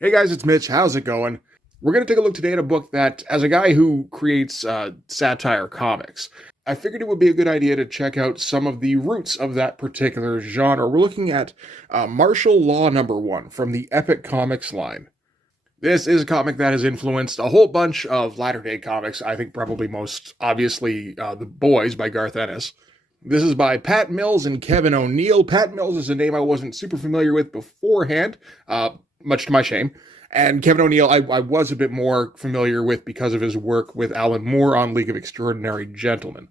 Hey guys, it's Mitch. How's it going? We're going to take a look today at a book that, as a guy who creates satire comics, I figured it would be a good idea to check out some of the roots of that particular genre. We're looking at Martial Law #1 from the Epic Comics line. This is a comic that has influenced a whole bunch of latter-day comics. I think probably most obviously The Boys by Garth Ennis. This is by Pat Mills and Kevin O'Neill. Pat Mills is a name I wasn't super familiar with beforehand, much to my shame. And Kevin O'Neill, I was a bit more familiar with because of his work with Alan Moore on League of Extraordinary Gentlemen.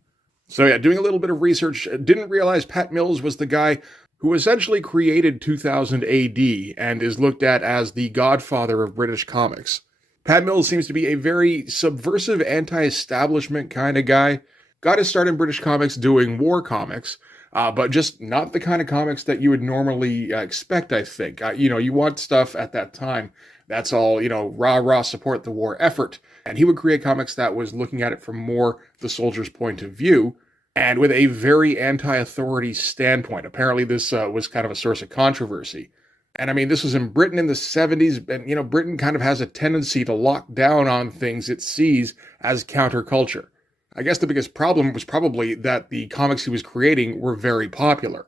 So yeah, doing a little bit of research, didn't realize Pat Mills was the guy who essentially created 2000 AD and is looked at as the godfather of British comics. Pat Mills seems to be a very subversive, anti-establishment kind of guy. Got his start in British comics doing war comics, but just not the kind of comics that you would normally expect, I think. You want stuff at that time that's all, rah, support the war effort. And he would create comics that was looking at it from more the soldier's point of view and with a very anti-authority standpoint. Apparently this was kind of a source of controversy. And I mean, this was in Britain in the 70s, and, Britain kind of has a tendency to lock down on things it sees as counterculture. I guess the biggest problem was probably that the comics he was creating were very popular.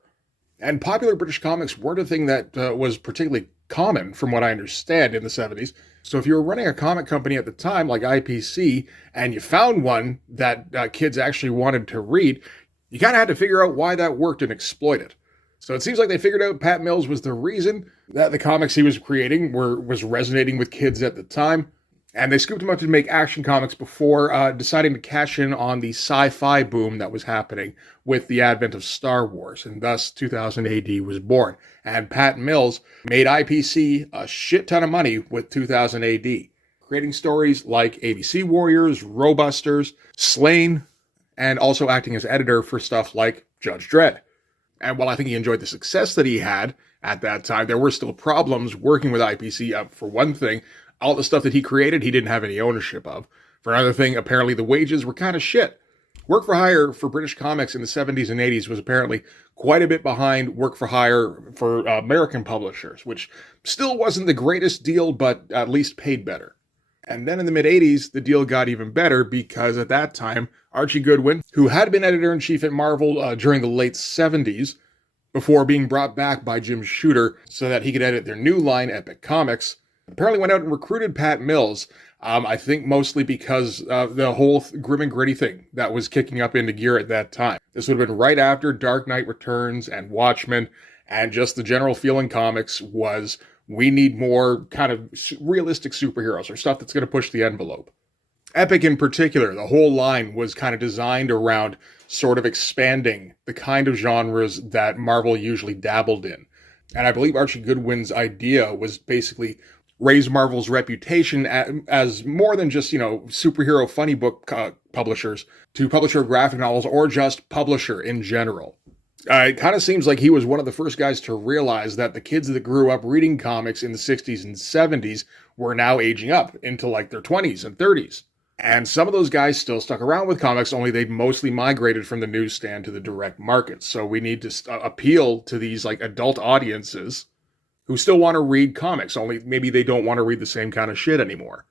And popular British comics weren't a thing that was particularly common, from what I understand, in the 70s. So if you were running a comic company at the time, like IPC, and you found one that kids actually wanted to read, you kind of had to figure out why that worked and exploit it. So it seems like they figured out Pat Mills was the reason that the comics he was creating was resonating with kids at the time. And they scooped him up to make action comics before deciding to cash in on the sci-fi boom that was happening with the advent of Star Wars, and thus 2000 AD was born. And Pat Mills made IPC a shit ton of money with 2000 AD, creating stories like ABC Warriors, Robusters, Slain, and also acting as editor for stuff like Judge Dredd. And while I think he enjoyed the success that he had at that time, there were still problems working with IPC. For one thing, all the stuff that he created, he didn't have any ownership of. For another thing, apparently the wages were kind of shit. Work for hire for British comics in the 70s and 80s was apparently quite a bit behind work for hire for American publishers, which still wasn't the greatest deal, but at least paid better. And then in the mid-80s, the deal got even better because at that time, Archie Goodwin, who had been editor-in-chief at Marvel during the late 70s, before being brought back by Jim Shooter so that he could edit their new line, Epic Comics, apparently went out and recruited Pat Mills, I think mostly because the whole grim and gritty thing that was kicking up into gear at that time. This would have been right after Dark Knight Returns and Watchmen, and just the general feel in comics was we need more kind of realistic superheroes or stuff that's going to push the envelope. Epic in particular, the whole line was kind of designed around sort of expanding the kind of genres that Marvel usually dabbled in. And I believe Archie Goodwin's idea was basically raise Marvel's reputation as more than just, superhero funny book publishers to publisher of graphic novels or just publisher in general. It kind of seems like he was one of the first guys to realize that the kids that grew up reading comics in the 60s and 70s were now aging up into like their 20s and 30s. And some of those guys still stuck around with comics, only they'd mostly migrated from the newsstand to the direct market. So we need to appeal to these like adult audiences who still want to read comics, only maybe they don't want to read the same kind of shit anymore.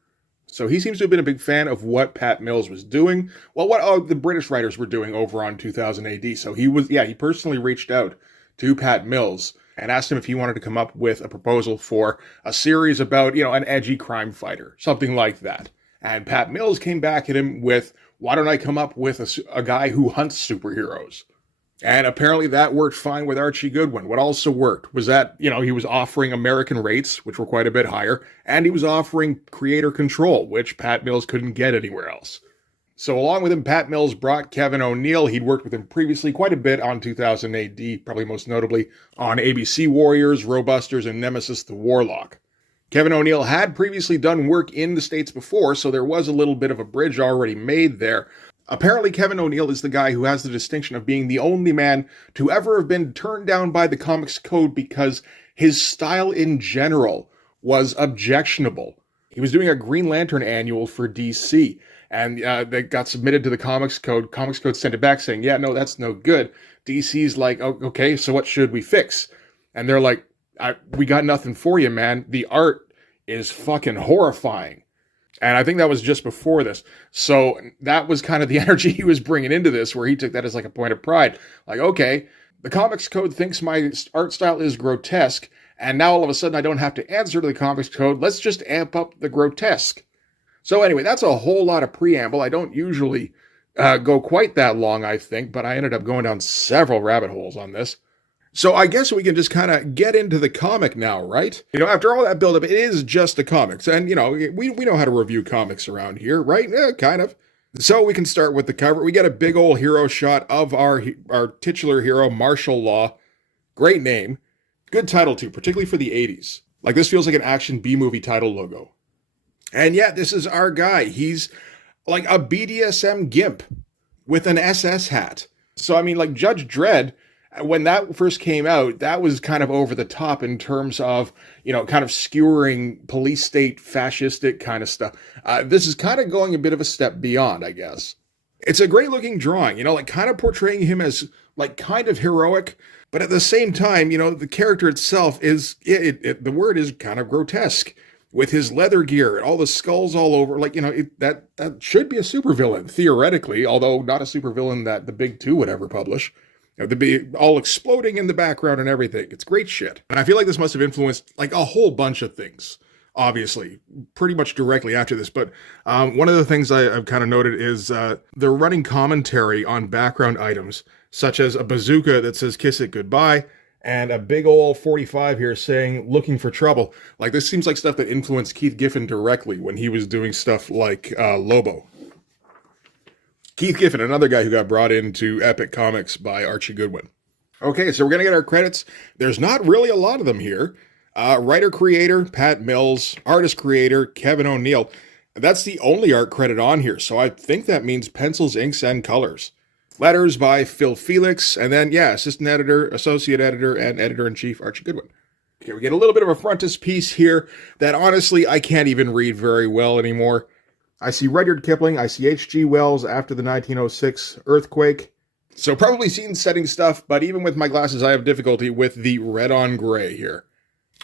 So he seems to have been a big fan of what Pat Mills was doing, well, what the British writers were doing over on 2000 AD. So he personally reached out to Pat Mills and asked him if he wanted to come up with a proposal for a series about, an edgy crime fighter, something like that. And Pat Mills came back at him with, why don't I come up with a guy who hunts superheroes? And apparently that worked fine with Archie Goodwin. What also worked was that, he was offering American rates, which were quite a bit higher, and he was offering creator control, which Pat Mills couldn't get anywhere else. So along with him, Pat Mills brought Kevin O'Neill. He'd worked with him previously quite a bit on 2000 AD, probably most notably on ABC Warriors, Robusters, and Nemesis the Warlock. Kevin O'Neill had previously done work in the States before, so there was a little bit of a bridge already made there. Apparently, Kevin O'Neill is the guy who has the distinction of being the only man to ever have been turned down by the Comics Code because his style in general was objectionable. He was doing a Green Lantern annual for DC, and that got submitted to the Comics Code. Comics Code sent it back saying, yeah, no, that's no good. DC's like, oh, okay, so what should we fix? And they're like, we got nothing for you, man. The art is fucking horrifying. And I think that was just before this. So that was kind of the energy he was bringing into this, where he took that as like a point of pride. Like, okay, the comics code thinks my art style is grotesque, and now all of a sudden I don't have to answer to the comics code. Let's just amp up the grotesque. So anyway, that's a whole lot of preamble. I don't usually go quite that long, I think, but I ended up going down several rabbit holes on this. So I guess we can just kind of get into the comic now, right? After all that buildup, it is just a comics. And, we know how to review comics around here, right? Yeah, kind of. So we can start with the cover. We get a big old hero shot of our titular hero, Martial Law. Great name. Good title, too, particularly for the 80s. Like, this feels like an action B-movie title logo. And yeah, this is our guy. He's like a BDSM gimp with an SS hat. So, I mean, like Judge Dredd, when that first came out, that was kind of over the top in terms of, kind of skewering police state fascistic kind of stuff. This is kind of going a bit of a step beyond, I guess. It's a great looking drawing, like kind of portraying him as like kind of heroic, but at the same time, the character itself is, the word is kind of grotesque. With his leather gear and all the skulls all over, like, that should be a supervillain, theoretically, although not a supervillain that the big two would ever publish. They'd be all exploding in the background and everything. It's great shit. And I feel like this must have influenced, like, a whole bunch of things, obviously, pretty much directly after this. But one of the things I've kind of noted is the running commentary on background items, such as a bazooka that says "Kiss It Goodbye," and a big old 45 here saying, "Looking for trouble." Like, this seems like stuff that influenced Keith Giffen directly when he was doing stuff like Lobo. Keith Giffen, another guy who got brought into Epic Comics by Archie Goodwin. Okay, so we're going to get our credits. There's not really a lot of them here. Writer-creator, Pat Mills. Artist-creator, Kevin O'Neill. That's the only art credit on here, so I think that means pencils, inks, and colors. Letters by Phil Felix, and then, assistant editor, associate editor, and editor-in-chief Archie Goodwin. Okay, we get a little bit of a frontispiece here that honestly I can't even read very well anymore. I see Rudyard Kipling, I see H.G. Wells after the 1906 earthquake. So probably scene-setting stuff, but even with my glasses I have difficulty with the red on gray here.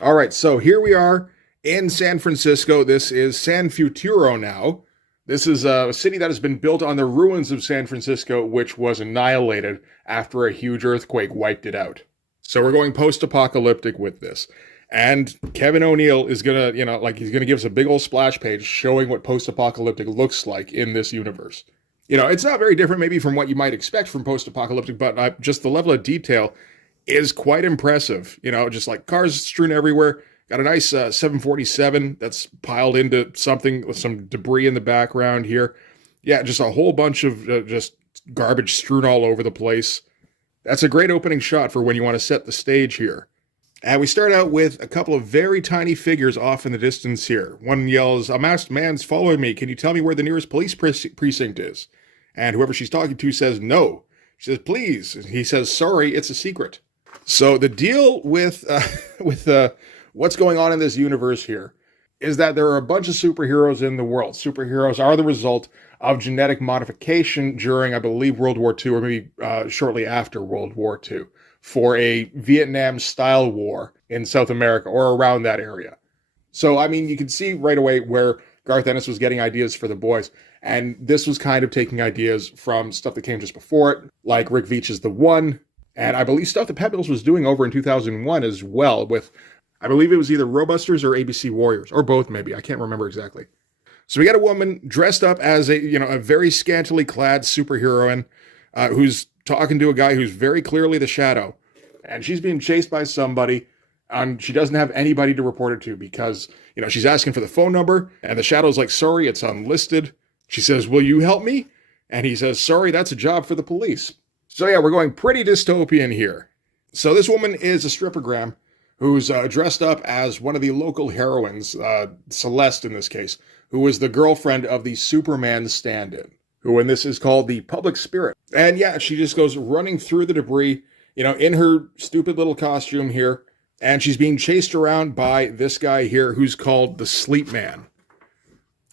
Alright, so here we are in San Francisco. This is San Futuro now. This is a city that has been built on the ruins of San Francisco, which was annihilated after a huge earthquake wiped it out. So we're going post-apocalyptic with this. And Kevin O'Neill is going to, he's going to give us a big old splash page showing what post-apocalyptic looks like in this universe. It's not very different maybe from what you might expect from post-apocalyptic, but just the level of detail is quite impressive. Just like cars strewn everywhere. Got a nice 747 that's piled into something with some debris in the background here. Yeah, just a whole bunch of just garbage strewn all over the place. That's a great opening shot for when you want to set the stage here. And we start out with a couple of very tiny figures off in the distance here. One yells, "A masked man's following me. Can you tell me where the nearest police precinct is?" And whoever she's talking to says, "No." She says, "Please." And he says, "Sorry, it's a secret." So the deal with what's going on in this universe here is that there are a bunch of superheroes in the world. Superheroes are the result of genetic modification during, I believe, World War II, or maybe shortly after World War II, for a Vietnam-style war in South America or around that area. So, I mean, you can see right away where Garth Ennis was getting ideas for the boys, and this was kind of taking ideas from stuff that came just before it, like Rick Veitch's The One, and I believe stuff that Pat Mills was doing over in 2001 as well with, I believe it was either Robusters or ABC Warriors, or both maybe, I can't remember exactly. So we got a woman dressed up as a very scantily clad superheroine who's talking to a guy who's very clearly the Shadow. And she's being chased by somebody, and she doesn't have anybody to report it to because, she's asking for the phone number, and the Shadow's like, "Sorry, it's unlisted." She says, "Will you help me?" And he says, "Sorry, that's a job for the police." So yeah, we're going pretty dystopian here. So this woman is a strippogram who's dressed up as one of the local heroines, Celeste in this case, who is the girlfriend of the Superman stand-in, who in this is called the Public Spirit. And yeah, she just goes running through the debris, in her stupid little costume here, and she's being chased around by this guy here who's called the Sleep Man.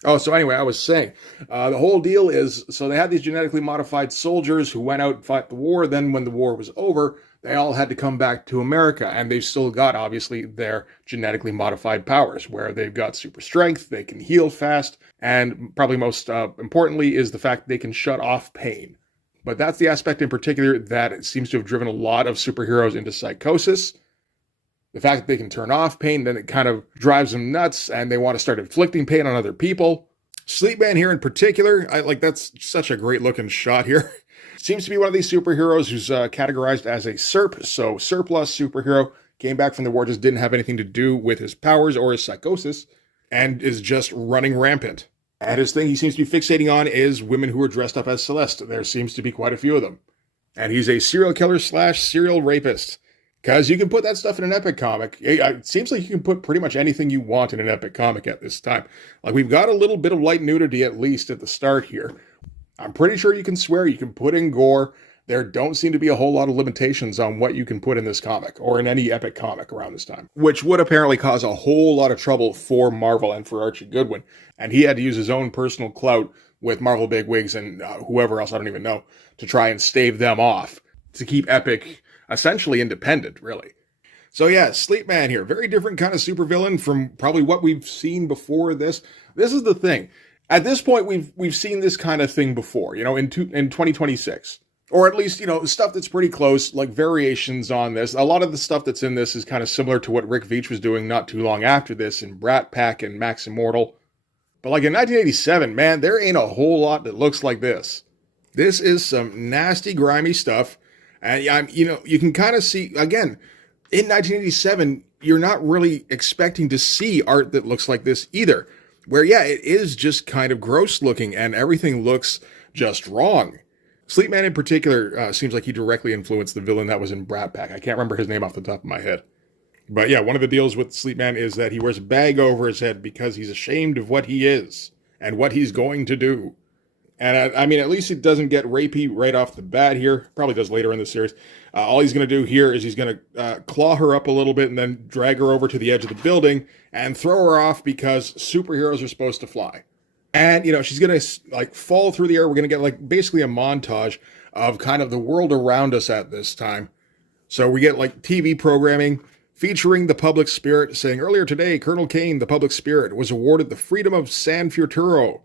Oh, so anyway, I was saying, the whole deal is, so they had these genetically modified soldiers who went out and fought the war. Then when the war was over, they all had to come back to America, and they've still got, obviously, their genetically modified powers, where they've got super strength, they can heal fast, and probably most importantly is the fact they can shut off pain. But that's the aspect in particular that seems to have driven a lot of superheroes into psychosis. The fact that they can turn off pain, then it kind of drives them nuts, and they want to start inflicting pain on other people. Sleepman here in particular, that's such a great looking shot here. Seems to be one of these superheroes who's categorized as a SERP, so surplus superhero. Came back from the war, just didn't have anything to do with his powers or his psychosis, and is just running rampant. And his thing he seems to be fixating on is women who are dressed up as Celeste. There seems to be quite a few of them. And he's a serial killer / serial rapist. Because you can put that stuff in an epic comic. It seems like you can put pretty much anything you want in an epic comic at this time. Like, we've got a little bit of light nudity, at least at the start here. I'm pretty sure you can swear, you can put in gore. There don't seem to be a whole lot of limitations on what you can put in this comic, or in any epic comic around this time. Which would apparently cause a whole lot of trouble for Marvel and for Archie Goodwin. And he had to use his own personal clout with Marvel bigwigs and whoever else, I don't even know, to try and stave them off. To keep Epic essentially independent, really. So yeah, Sleepman here. Very different kind of supervillain from probably what we've seen before this. This is the thing. At this point, we've seen this kind of thing before, in 2026. Or at least, stuff that's pretty close, like variations on this. A lot of the stuff that's in this is kind of similar to what Rick Veitch was doing not too long after this in Brat Pack and Max Immortal. But like in 1987, man, there ain't a whole lot that looks like this. This is some nasty, grimy stuff. And, you can kind of see, again, in 1987, you're not really expecting to see art that looks like this either. Where, yeah, it is just kind of gross looking and everything looks just wrong. Sleepman in particular seems like he directly influenced the villain that was in Brat Pack. I can't remember his name off the top of my head. But yeah, one of the deals with Sleepman is that he wears a bag over his head because he's ashamed of what he is and what he's going to do. And at least it doesn't get rapey right off the bat here. Probably does later in the series. All he's going to do here is he's going to claw her up a little bit and then drag her over to the edge of the building and throw her off because superheroes are supposed to fly. And, she's going to fall through the air. We're going to get basically a montage of kind of the world around us at this time. So we get TV programming featuring the public spirit saying, earlier today, Colonel Kane, the public spirit, was awarded the freedom of San Futuro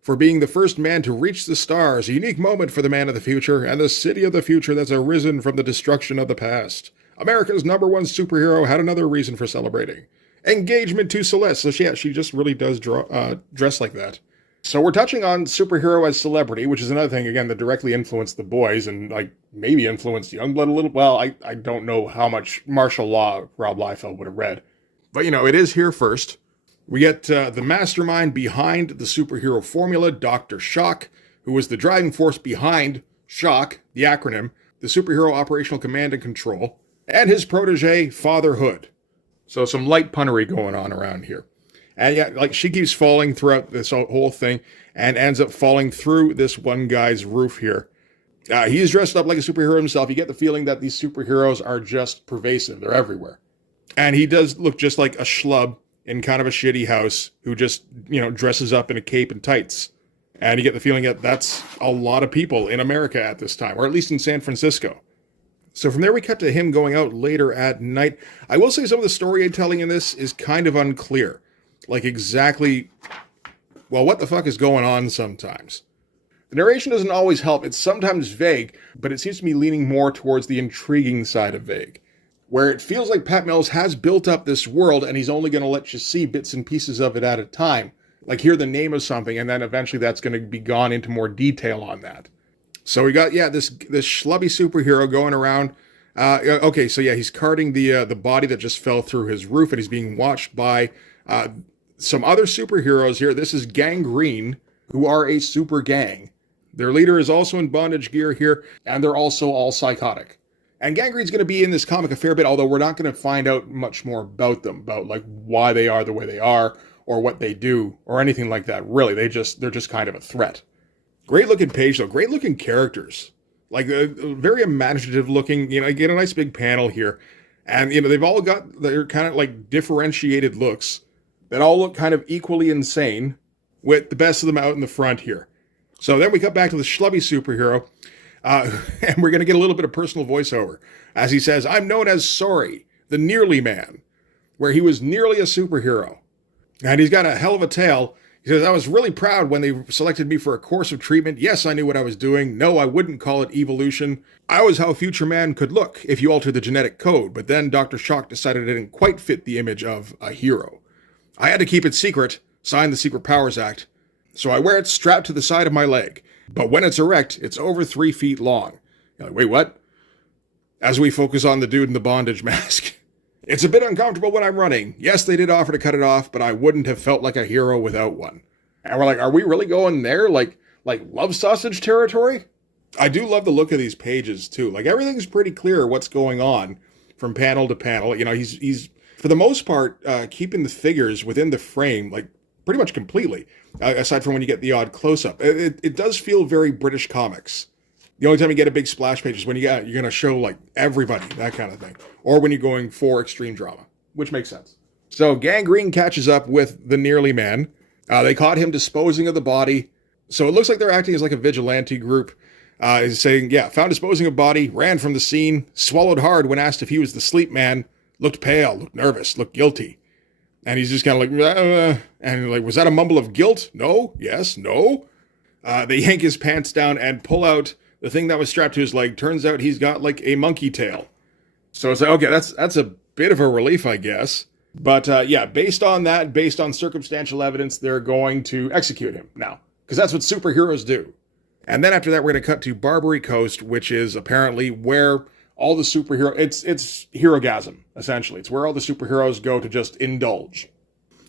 for being the first man to reach the stars, a unique moment for the man of the future and the city of the future that's arisen from the destruction of the past. America's #1 superhero had another reason for celebrating. Engagement to Celeste. So she just really does dress like that. So we're touching on superhero as celebrity, which is another thing, again, that directly influenced the boys and maybe influenced Youngblood a little. Well, I don't know how much Martial Law Rob Liefeld would have read. But, it is here first. We get the mastermind behind the superhero formula, Dr. Shock, who was the driving force behind SHOCK, the acronym, the Superhero Operational Command and Control, and his protege, Father Hood. So some light punnery going on around here. And yeah, she keeps falling throughout this whole thing and ends up falling through this one guy's roof here. He's dressed up like a superhero himself. You get the feeling that these superheroes are just pervasive. They're everywhere. And he does look just like a schlub in kind of a shitty house who just, dresses up in a cape and tights. And you get the feeling that that's a lot of people in America at this time, or at least in San Francisco. So from there we cut to him going out later at night. I will say some of the storytelling in this is kind of unclear. Exactly, what the fuck is going on sometimes. The narration doesn't always help. It's sometimes vague, but it seems to be leaning more towards the intriguing side of vague. Where it feels like Pat Mills has built up this world and he's only going to let you see bits and pieces of it at a time. Hear the name of something and then eventually that's going to be gone into more detail on that. So we got, this schlubby superhero going around. He's carting the body that just fell through his roof and he's being watched by some other superheroes here. This is Gangrene, who are a super gang. Their leader is also in bondage gear here and they're also all psychotic. And Gangrene's going to be in this comic a fair bit, although we're not going to find out much more about them, about why they are the way they are, or what they do, or anything like that. Really, they're just kind of a threat. Great looking page though, great looking characters. Very imaginative looking, you get a nice big panel here. And, they've all got their kind of differentiated looks that all look kind of equally insane, with the best of them out in the front here. So then we cut back to the schlubby superhero. And we're going to get a little bit of personal voiceover as he says, "I'm known as Sorry, the Nearly Man," where he was nearly a superhero. And he's got a hell of a tale. He says, "I was really proud when they selected me for a course of treatment. Yes, I knew what I was doing. No, I wouldn't call it evolution. I was how future man could look if you altered the genetic code. But then Dr. Shock decided it didn't quite fit the image of a hero. I had to keep it secret, sign the Secret Powers Act. So I wear it strapped to the side of my leg. But when it's erect, it's over 3 feet long." You're like, wait, what? As we focus on the dude in the bondage mask. "It's a bit uncomfortable when I'm running. Yes, they did offer to cut it off, but I wouldn't have felt like a hero without one." And we're like, are we really going there? Like love sausage territory? I do love the look of these pages too. Like everything's pretty clear what's going on from panel to panel. You know, he's for the most part keeping the figures within the frame, like pretty much completely, aside from when you get the odd close-up. It does feel very British comics. The only time you get a big splash page is when you're going to show like everybody, that kind of thing. Or when you're going for extreme drama, which makes sense. So Gangrene catches up with the Nearly Man. They caught him disposing of the body. So it looks like they're acting as like a vigilante group. He's saying, yeah, found disposing of body, ran from the scene, swallowed hard when asked if he was the sleep man, looked pale, looked nervous, looked guilty. And he's just kind of like, and like, was that a mumble of guilt? No, yes, no. They yank his pants down and pull out the thing that was strapped to his leg. Turns out he's got like a monkey tail. So it's like, okay, that's a bit of a relief, I guess. But yeah, based on that, based on circumstantial evidence, they're going to execute him now. Because that's what superheroes do. And then after that, we're going to cut to Barbary Coast, which is apparently where all the superhero, it's Herogasm, essentially. It's where all the superheroes go to just indulge.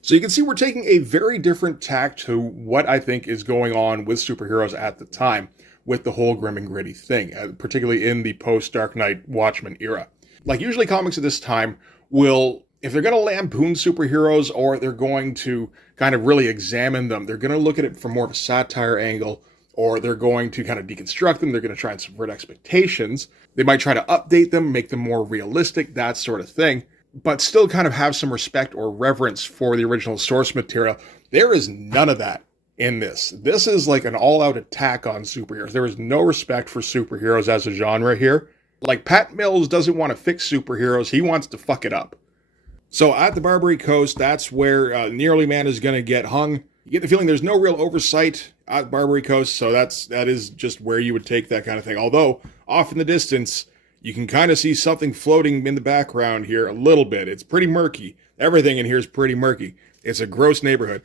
So you can see we're taking a very different tack to what I think is going on with superheroes at the time, with the whole grim and gritty thing, particularly in the post-Dark Knight Watchmen era. Like usually comics at this time will, if they're going to lampoon superheroes or they're going to kind of really examine them, they're going to look at it from more of a satire angle, or they're going to kind of deconstruct them. They're going to try and subvert expectations. They might try to update them, make them more realistic, that sort of thing, but still kind of have some respect or reverence for the original source material. There is none of that in this. This is like an all-out attack on superheroes. There is no respect for superheroes as a genre here. Like, Pat Mills doesn't want to fix superheroes. He wants to fuck it up. So at the Barbary Coast, that's where Nearly Man is going to get hung. You get the feeling there's no real oversight at Barbary Coast, so that is just where you would take that kind of thing. Although, off in the distance, you can kind of see something floating in the background here a little bit. It's pretty murky. Everything in here is pretty murky. It's a gross neighborhood.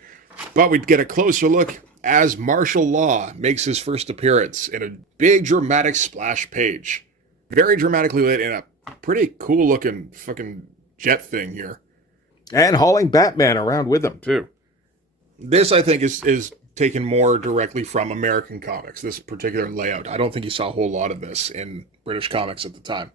But we get a closer look as Martial Law makes his first appearance in a big dramatic splash page. Very dramatically lit in a pretty cool looking fucking jet thing here. And hauling Batman around with him too. This, I think, is taken more directly from American comics, this particular layout. I don't think you saw a whole lot of this in British comics at the time.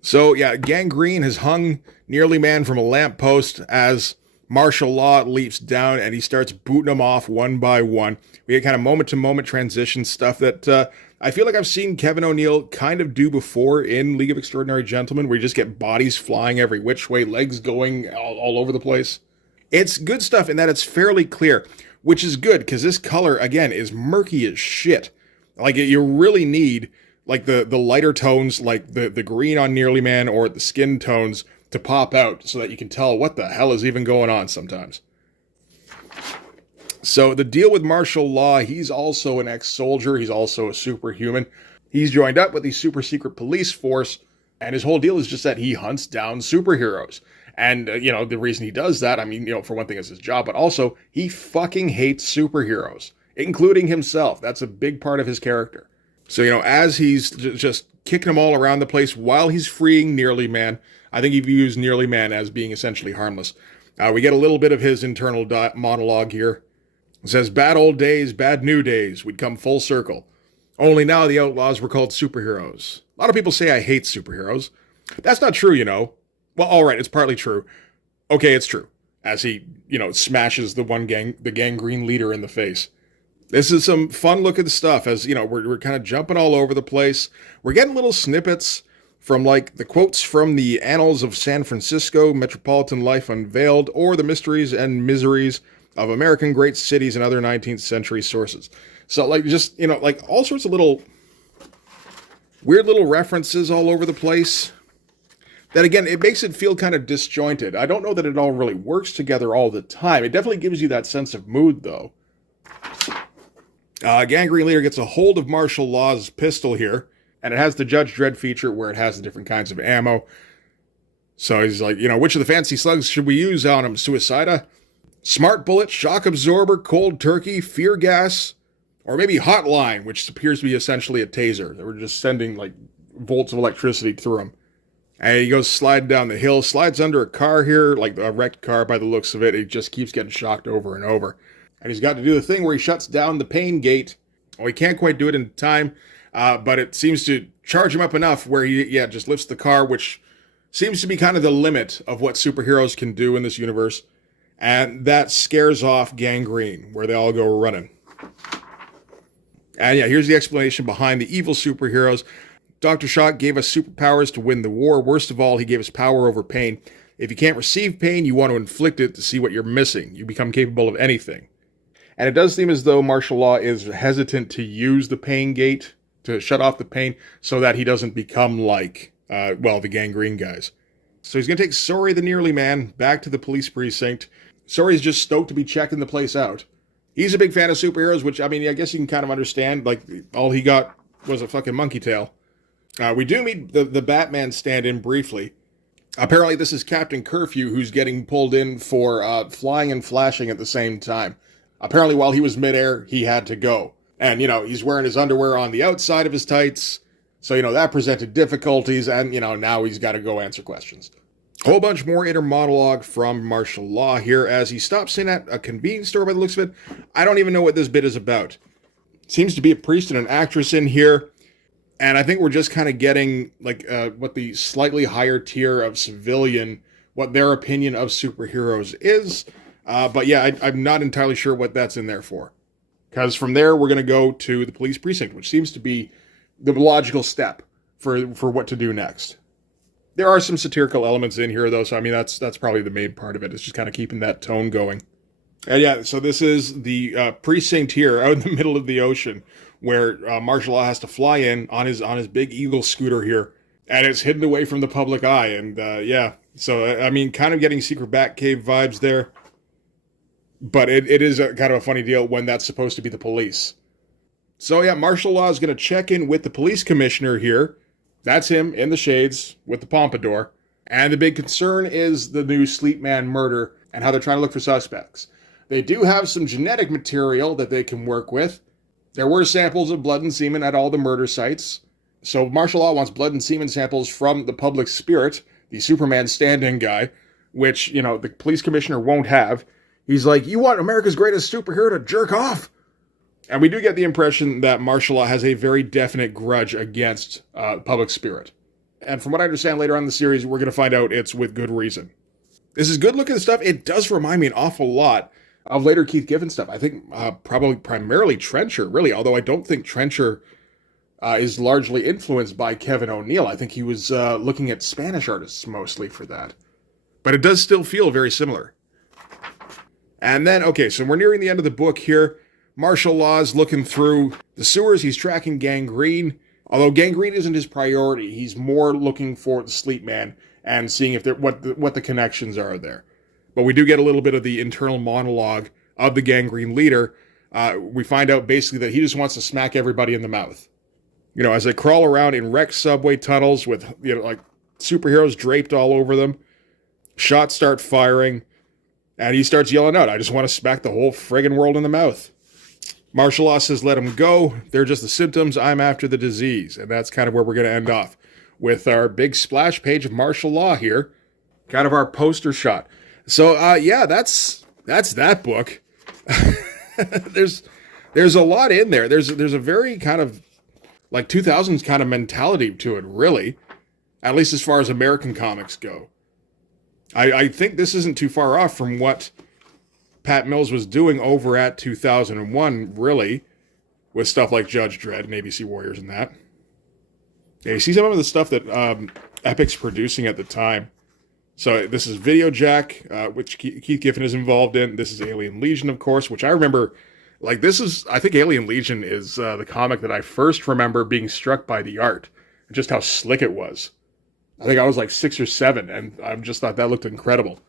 So yeah, Gangrene has hung Nearly Man from a lamppost as Martial Law leaps down and he starts booting them off one by one. We get kind of moment-to-moment transition stuff that I feel like I've seen Kevin O'Neill kind of do before in League of Extraordinary Gentlemen, where you just get bodies flying every which way, legs going all over the place. It's good stuff in that it's fairly clear, which is good because this color, again, is murky as shit. Like, you really need like the lighter tones, like the green on Nearly Man or the skin tones to pop out so that you can tell what the hell is even going on sometimes. So the deal with Martial Law, he's also an ex-soldier. He's also a superhuman. He's joined up with the super secret police force, and his whole deal is just that he hunts down superheroes. And, the reason he does that, I mean, for one thing, it's his job, but also he fucking hates superheroes, including himself. That's a big part of his character. So, as he's just kicking them all around the place while he's freeing Nearly Man, I think he views Nearly Man as being essentially harmless. We get a little bit of his internal monologue here. It says, "Bad old days, bad new days. We'd come full circle. Only now the outlaws were called superheroes. A lot of people say I hate superheroes. That's not true, Well, all right, it's partly true. Okay, it's true. As he, smashes the Gangrene leader in the face. This is some fun looking stuff as, we're kind of jumping all over the place. We're getting little snippets from like the quotes from the Annals of San Francisco, Metropolitan Life Unveiled, or the Mysteries and Miseries of American Great Cities and other 19th century sources. So like just, like all sorts of little Weird little references all over the place. That again, it makes it feel kind of disjointed. I don't know that it all really works together all the time. It definitely gives you that sense of mood, though. Gangrene Leader gets a hold of Martial Law's pistol here, and it has the Judge Dredd feature where it has the different kinds of ammo. So he's like, which of the fancy slugs should we use on him? Suicida? Smart Bullet, Shock Absorber, Cold Turkey, Fear Gas, or maybe Hotline, which appears to be essentially a taser. They were just sending, like, volts of electricity through him. And he goes sliding down the hill, slides under a car here, like a wrecked car by the looks of it. He just keeps getting shocked over and over. And he's got to do the thing where he shuts down the pain gate. Well, he can't quite do it in time, but it seems to charge him up enough where he, just lifts the car, which seems to be kind of the limit of what superheroes can do in this universe. And that scares off Gangrene, where they all go running. And here's the explanation behind the evil superheroes. Dr. Shock gave us superpowers to win the war. Worst of all, he gave us power over pain. If you can't receive pain, you want to inflict it to see what you're missing. You become capable of anything. And it does seem as though Martial Law is hesitant to use the pain gate to shut off the pain so that he doesn't become like, the Gangrene guys. So he's going to take Sorry the Nearly Man back to the police precinct. Sorry's just stoked to be checking the place out. He's a big fan of superheroes, which, I guess you can kind of understand. Like, all he got was a fucking monkey tail. We do meet the Batman stand-in briefly. Apparently this is Captain Curfew, who's getting pulled in for flying and flashing at the same time. Apparently while he was midair, he had to go. And, he's wearing his underwear on the outside of his tights. So, that presented difficulties, and, now he's got to go answer questions. Whole bunch more inner monologue from Martial Law here as he stops in at a convenience store by the looks of it. I don't even know what this bit is about. Seems to be a priest and an actress in here. And I think we're just kind of getting, like, what the slightly higher tier of civilian, what their opinion of superheroes is. I'm not entirely sure what that's in there for. Because from there, we're going to go to the police precinct, which seems to be the logical step for what to do next. There are some satirical elements in here, though, so, that's probably the main part of it. It's just kind of keeping that tone going. And so this is the precinct here out in the middle of the ocean, where Martial Law has to fly in on his big Eagle scooter here, and it's hidden away from the public eye. And so kind of getting secret Batcave vibes there. But it is kind of a funny deal when that's supposed to be the police. So Martial Law is going to check in with the police commissioner here. That's him in the shades with the pompadour. And the big concern is the new Sleepman murder and how they're trying to look for suspects. They do have some genetic material that they can work with. There were samples of blood and semen at all the murder sites. So Martial Law wants blood and semen samples from the public spirit, the Superman stand-in guy, which, the police commissioner won't have. He's like, you want America's greatest superhero to jerk off? And we do get the impression that Martial Law has a very definite grudge against public spirit. And from what I understand later on in the series, we're going to find out it's with good reason. This is good-looking stuff. It does remind me an awful lot of later Keith Giffen stuff. I think probably primarily Trencher, really, although I don't think Trencher is largely influenced by Kevin O'Neill. I think he was looking at Spanish artists mostly for that. But it does still feel very similar. And then, so we're nearing the end of the book here. Martial Law is looking through the sewers. He's tracking Gangrene. Although Gangrene isn't his priority, he's more looking for the Sleep Man and seeing if what the connections are there. But we do get a little bit of the internal monologue of the Gangrene leader. We find out basically that he just wants to smack everybody in the mouth. As they crawl around in wrecked subway tunnels with, like superheroes draped all over them. Shots start firing. And he starts yelling out, I just want to smack the whole friggin' world in the mouth. Martial Law says, let him go. They're just the symptoms. I'm after the disease. And that's kind of where we're going to end off with our big splash page of Martial Law here. Kind of our poster shot. So, that's that book. There's a lot in there. There's a very kind of like 2000s kind of mentality to it, really. At least as far as American comics go. I think this isn't too far off from what Pat Mills was doing over at 2001, really, with stuff like Judge Dredd and ABC Warriors and that. Yeah, you see some of the stuff that Epic's producing at the time. So this is Video Jack, which Keith Giffen is involved in. This is Alien Legion, of course, which I remember, I think Alien Legion is the comic that I first remember being struck by the art. just how slick it was. I think I was like 6 or 7, and I just thought that looked incredible.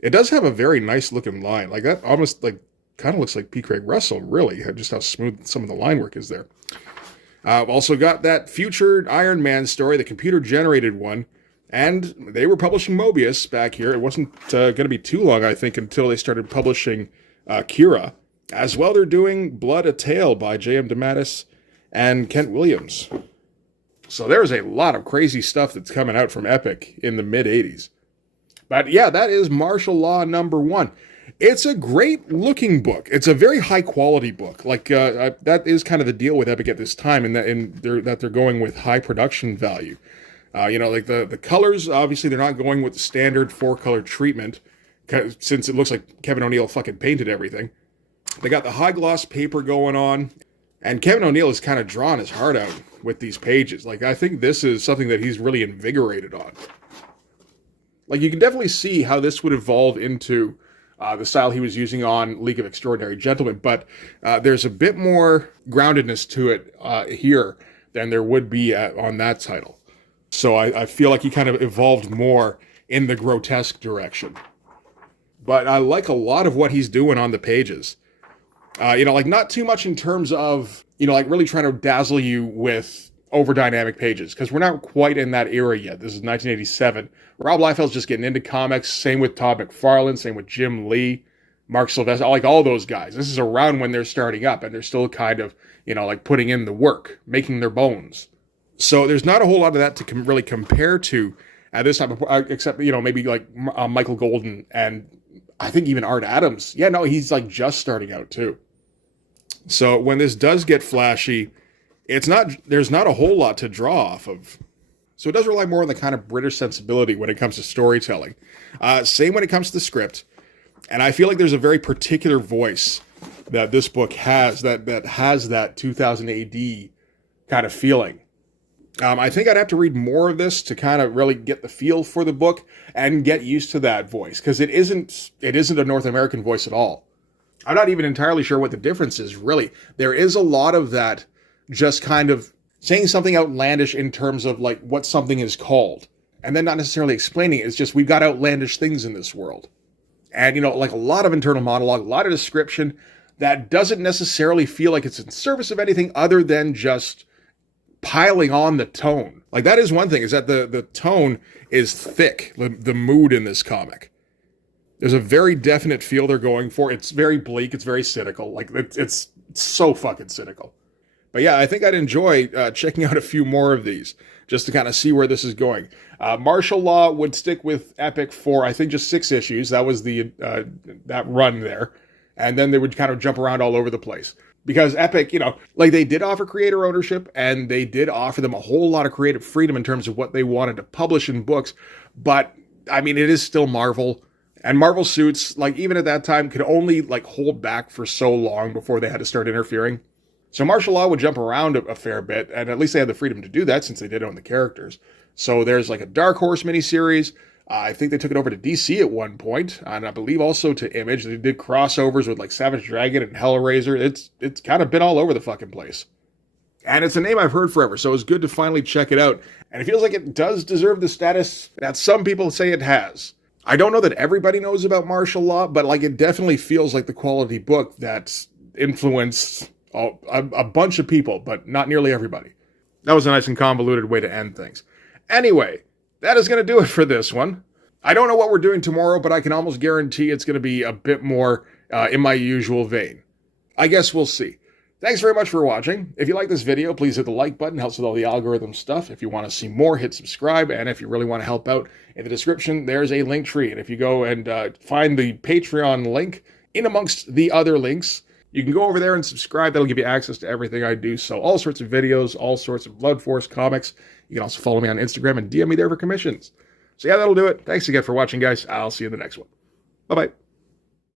It does have a very nice looking line. Like that almost like kind of looks like P. Craig Russell, really. Just how smooth some of the line work is there. I've also got that future Iron Man story, the computer-generated one. And they were publishing Mobius back here. It wasn't going to be too long, I think, until they started publishing Kira. As well, they're doing Blood, A Tale by J.M. DeMatteis and Kent Williams. So there's a lot of crazy stuff that's coming out from Epic in the mid-'80s. But yeah, that is Martial Law #1. It's a great looking book. It's a very high quality book. Like that is kind of the deal with Epic at this time, that they're going with high production value. Like the colors, obviously they're not going with the standard 4-color treatment, since it looks like Kevin O'Neill fucking painted everything. They got the high gloss paper going on, and Kevin O'Neill has kind of drawn his heart out with these pages. Like, I think this is something that he's really invigorated on. Like, you can definitely see how this would evolve into the style he was using on League of Extraordinary Gentlemen, but there's a bit more groundedness to it here than there would be on that title. So I feel like he kind of evolved more in the grotesque direction. But I like a lot of what he's doing on the pages. Like not too much in terms of, like really trying to dazzle you with over-dynamic pages, because we're not quite in that era yet. This is 1987. Rob Liefeld's just getting into comics. Same with Todd McFarlane. Same with Jim Lee, Mark Silvestri. I like all those guys. This is around when they're starting up, and they're still kind of, like putting in the work, making their bones. So there's not a whole lot of that to really compare to at this time, except, maybe like Michael Golden and I think even Art Adams. Yeah, no, he's like just starting out too. So when this does get flashy, there's not a whole lot to draw off of. So it does rely more on the kind of British sensibility when it comes to storytelling. Same when it comes to the script. And I feel like there's a very particular voice that this book has that has that 2000 AD kind of feeling. I think I'd have to read more of this to kind of really get the feel for the book and get used to that voice, because it isn't a North American voice at all. I'm not even entirely sure what the difference is, really. There is a lot of that just kind of saying something outlandish in terms of like what something is called, and then not necessarily explaining it. It's just, we've got outlandish things in this world. And, like a lot of internal monologue, a lot of description that doesn't necessarily feel like it's in service of anything other than just piling on the tone. Like, that is one thing, is that the tone is thick, the mood in this comic. There's a very definite feel they're going for. It's very bleak, it's very cynical. Like, it's so fucking cynical. But yeah, I think I'd enjoy checking out a few more of these, just to kind of see where this is going. Martial Law would stick with Epic for, I think, just 6 issues. That was that run there. And then they would kind of jump around all over the place. Because Epic, like they did offer creator ownership, and they did offer them a whole lot of creative freedom in terms of what they wanted to publish in books. But, I mean, it is still Marvel. And Marvel suits, like, even at that time, could only, like, hold back for so long before they had to start interfering. So Martial Law would jump around a fair bit, and at least they had the freedom to do that since they did own the characters. So there's, like, a Dark Horse miniseries. I think they took it over to DC at one point, and I believe also to Image. They did crossovers with, like, Savage Dragon and Hellraiser. It's kind of been all over the fucking place. And it's a name I've heard forever, so it's good to finally check it out. And it feels like it does deserve the status that some people say it has. I don't know that everybody knows about Martial Law, but, like, it definitely feels like the quality book that's influenced a bunch of people, but not nearly everybody. That was a nice and convoluted way to end things. Anyway, that is going to do it for this one. I don't know what we're doing tomorrow, but I can almost guarantee it's going to be a bit more in my usual vein. I guess we'll see. Thanks very much for watching. If you like this video, please hit the like button. Helps with all the algorithm stuff. If you want to see more, hit subscribe. And if you really want to help out, in the description, there's a link tree. And if you go and find the Patreon link in amongst the other links, you can go over there and subscribe. That'll give you access to everything I do. So all sorts of videos, all sorts of Blood Force comics. You can also follow me on Instagram and DM me there for commissions. So yeah, that'll do it. Thanks again for watching, guys. I'll see you in the next one. Bye-bye.